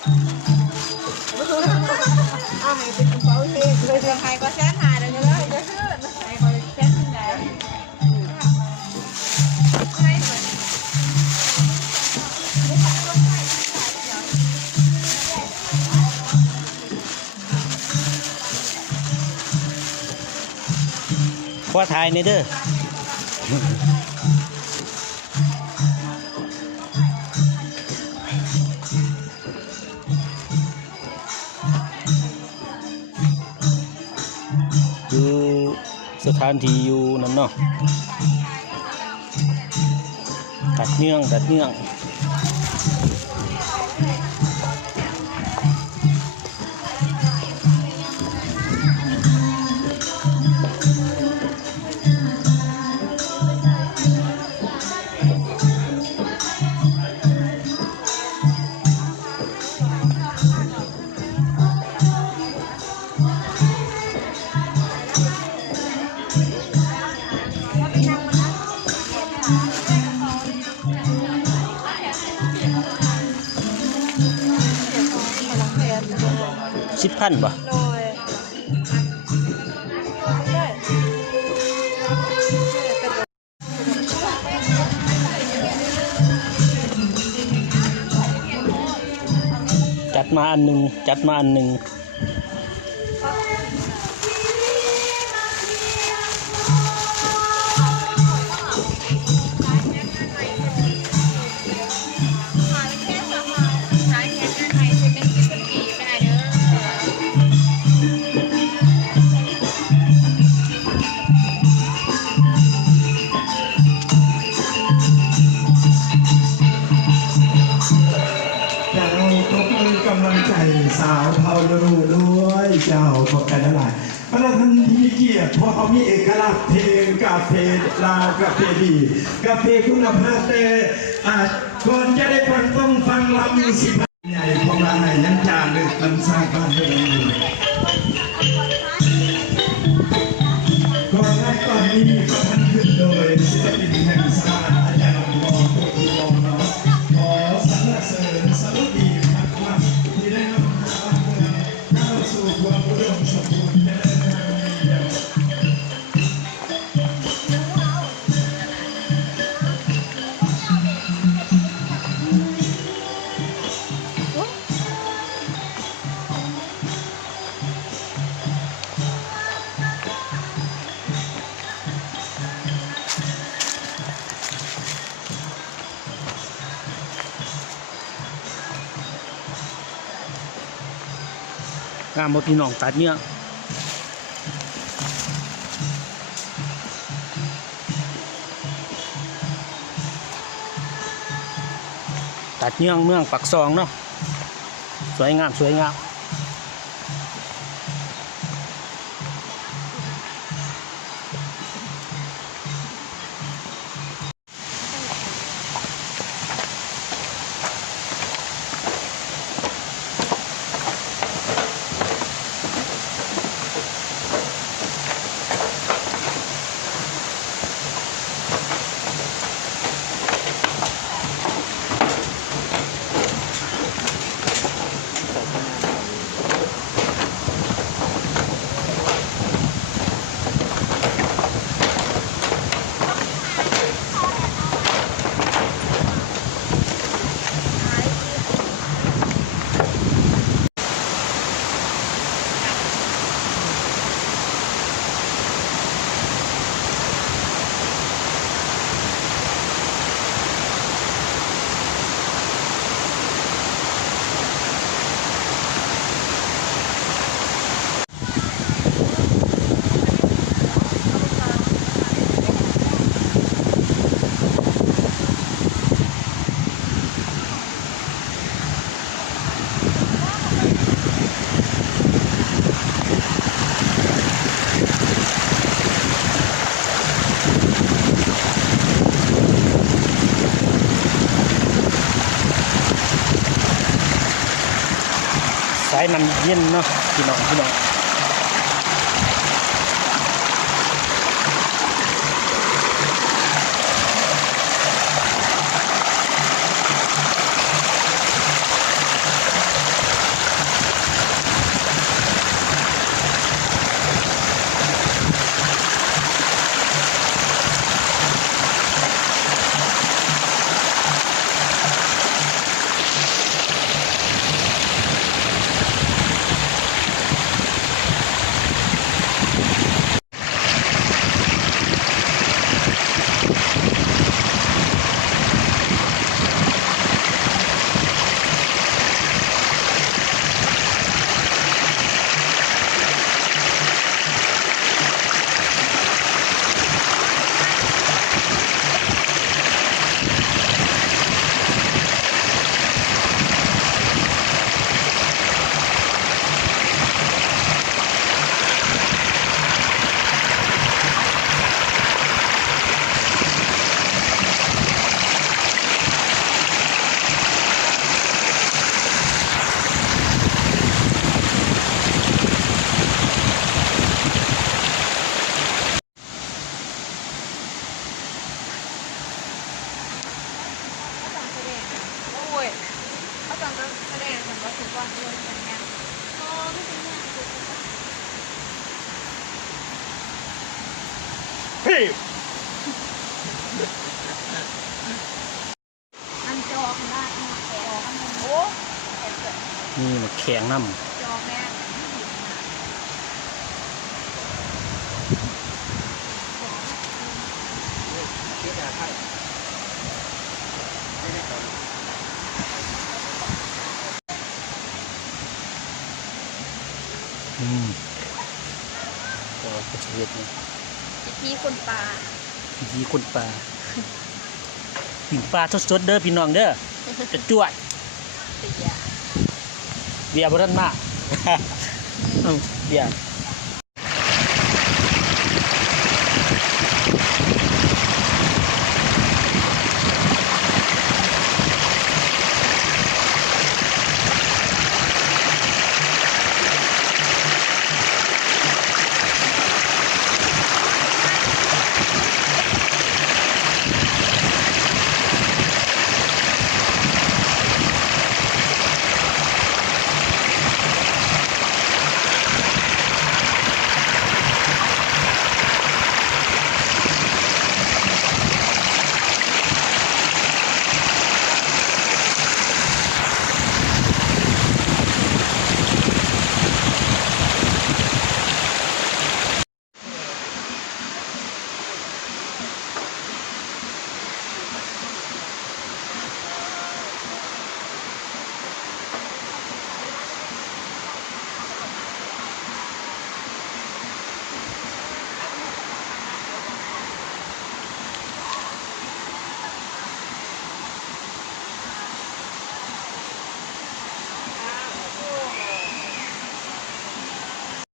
เอาให้เป็นกระเป๋าเท่เลยจะให้ก็แสนหาเลยก็เลยจะซื้อให้ก็แสนที่ไหนขอถ่ายในเด้ออยู่สถานที่อยู่นั่นเนาะตัดเนื่อง10,000บ่จัดมาอันหนึ่งกำลังใจสาวเผาลูด้วยเจ้าขอบใจหลายพระท่านที่มีเกียรติเพราะเขามีเอกลักษณ์เพลงกาเฟลาวกาเฟดีกาเฟคุณภาพแต่ก่อนจะได้ฟังต้องฟังลำสิบใหญ่ของเราไหนยังจานเลยลำสร้างบ้านเมืองก่อนนี้ก็ทันขึ้นโดยศิลปินแห่งชาติอาจารย์วงโตวงเนาะขอสรรเสริญสรุปดีที่ได้นำพาบ้านเมืองเข้าสู่ความอุดมสมบูรณ์และงามบ่พี่น้องตัดเนี่ยเมืองปักซองเนาะสวยงามสายน้ำเย็นเนาะพี่น้อง อนก็แสดงเหมือนว่าทุกวันด้วยเหมือนกันอ๋อไม่เป็นอย่างนั้น เฮ้ย มันจอกมากนะแกะมันโอ้แกะเกิด นี่มันแข็งน้ จอกแม่ ก็จะเห็ดนี่ พี่คนปลา วิธีคนปลาปิ่งปลาสดๆเด้อพี่น้องเด้อจะจวด เสีย เบียร์บ่ทันมาก เบียร์